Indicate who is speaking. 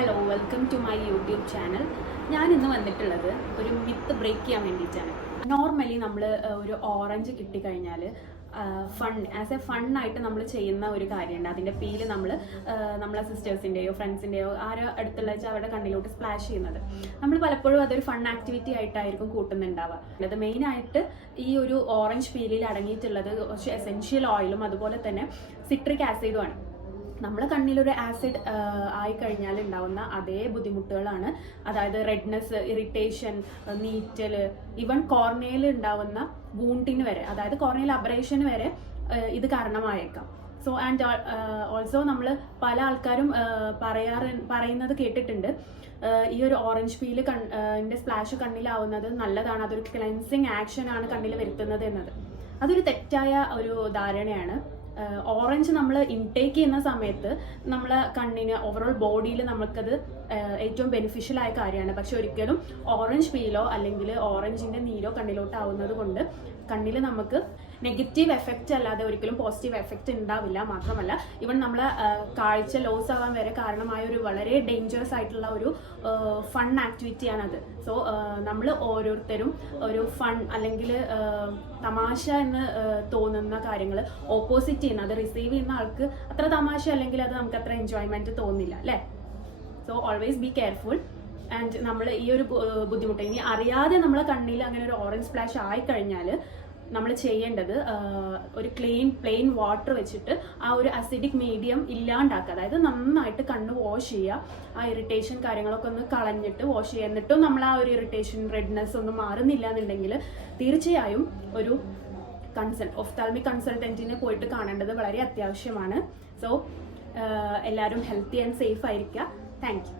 Speaker 1: Hello welcome to my YouTube channel ഞാൻ ഇന്ന് വന്നിട്ടുള്ളത് ഒരു മിത്ത് ബ്രേക്ക് ചെയ്യാൻ വേണ്ടിയിട്ടാണ്. നോർമലി നമ്മൾ ഒരു ഓറഞ്ച് കിട്ടിക്കഴിഞ്ഞാൽ ഫൺ ആസ് എ ഫണ്ണായിട്ട് നമ്മൾ ചെയ്യുന്ന ഒരു കാര്യമുണ്ട്. അതിന്റെ പേര് നമ്മൾ നമ്മളെ സിസ്റ്റേഴ്സിന്റെയോ ഫ്രണ്ട്സിന്റെയോ ആരോ അടുത്തുള്ള വെച്ചാൽ അവരുടെ കണ്ണിലോട്ട് സ്പ്ലാഷ് ചെയ്യുന്നത്. നമ്മൾ പലപ്പോഴും അതൊരു ഫൺ ആക്ടിവിറ്റി ആയിട്ടായിരിക്കും കൂട്ടുന്നുണ്ടാവുക. അത് മെയിനായിട്ട് ഈ ഒരു ഓറഞ്ച് പീലിൽ അടങ്ങിയിട്ടുള്ളത് കുറച്ച് എസെൻഷ്യൽ ഓയിലും അതുപോലെ തന്നെ സിട്രിക് ആസിഡുമാണ് നമ്മളെ കണ്ണിലൊരു ആസിഡ് ആയി കഴിഞ്ഞാൽ ഉണ്ടാവുന്ന അതേ ബുദ്ധിമുട്ടുകളാണ്. അതായത് റെഡ്നെസ് ഇറിറ്റേഷൻ നീറ്റൽ ഈവൻ കോർണയിൽ ഉണ്ടാവുന്ന വൂണ്ടിന് വരെ അതായത് കോർണയിൽ അബ്രേഷന് വരെ ഇത് കാരണമായേക്കാം. സോ ആൻഡ് ഓൾസോ നമ്മൾ പല ആൾക്കാരും പറയാറ് പറയുന്നത് കേട്ടിട്ടുണ്ട്. ഈ ഒരു ഓറഞ്ച് പീൽ കണ്ണിന്റെ സ്പ്ലാഷ് കണ്ണിലാവുന്നത് നല്ലതാണ്. അതൊരു ക്ലെൻസിങ് ആക്ഷൻ ആണ് കണ്ണിൽ വരുത്തുന്നത് എന്നത്. അതൊരു തെറ്റായ ഒരു ധാരണയാണ്. ഓറഞ്ച് നമ്മൾ ഇൻടേക്ക് ചെയ്യുന്ന സമയത്ത് നമ്മളെ കണ്ണിന് ഓവറോൾ ബോഡിയിൽ നമുക്കത് ഏറ്റവും ബെനിഫിഷ്യൽ ആയ കാര്യമാണ്. പക്ഷെ ഒരിക്കലും ഓറഞ്ച് പീലോ അല്ലെങ്കിൽ ഓറഞ്ചിന്റെ നീരോ കണ്ണിലോട്ട് ആവുന്നത് കൊണ്ട് കണ്ണിൽ നമുക്ക് നെഗറ്റീവ് എഫക്റ്റ് അല്ലാതെ ഒരിക്കലും പോസിറ്റീവ് എഫക്റ്റ് ഉണ്ടാവില്ല. മാത്രമല്ല ഇവൺ നമ്മളെ കാഴ്ച ലോസ് ആവാൻ വരെ കാരണമായ ഒരു വളരെ ഡേഞ്ചറസ് ആയിട്ടുള്ള ഒരു ഫൺ ആക്ടിവിറ്റിയാണത് സോ നമ്മൾ ഓരോരുത്തരും ഒരു ഫൺ അല്ലെങ്കിൽ തമാശ എന്ന് തോന്നുന്ന കാര്യങ്ങൾ ഓപ്പോസിറ്റ് ചെയ്യുന്ന അത് റിസീവ് ചെയ്യുന്ന ആൾക്ക് അത്ര തമാശ അല്ലെങ്കിൽ അത് നമുക്ക് അത്ര എൻജോയ്മെന്റ് തോന്നില്ല അല്ലേ? So always be careful and നമ്മൾ ഈ ഒരു ബുദ്ധിമുട്ട് ഇനി അറിയാതെ നമ്മളെ കണ്ണിൽ അങ്ങനെ ഒരു ഓറഞ്ച് സ്പ്ലാഷ് ആയി കഴിഞ്ഞാൽ നമ്മൾ ചെയ്യേണ്ടത് ഒരു ക്ലീൻ പ്ലെയിൻ വാട്ടർ വെച്ചിട്ട് ആ ഒരു അസിഡിക് മീഡിയം ഇല്ലാണ്ടാക്കുക. അതായത് നന്നായിട്ട് കണ്ണ് വാഷ് ചെയ്യുക. ആ ഇറിറ്റേഷൻ കാര്യങ്ങളൊക്കെ ഒന്ന് കളഞ്ഞിട്ട് വാഷ് ചെയ്യുക. എന്നിട്ടും നമ്മൾ ആ ഒരു ഇറിറ്റേഷൻ റെഡ്നെസ് ഒന്നും മാറുന്നില്ല എന്നുണ്ടെങ്കിൽ തീർച്ചയായും ഒരു കൺസൾട്ട് ഒഫ്താൽമിക് കൺസൾട്ടന്റിനെ പോയിട്ട് കാണേണ്ടത് വളരെ അത്യാവശ്യമാണ്. സോ എല്ലാവരും ഹെൽത്തി ആൻഡ് സേഫ് ആയിരിക്കുക. താങ്ക്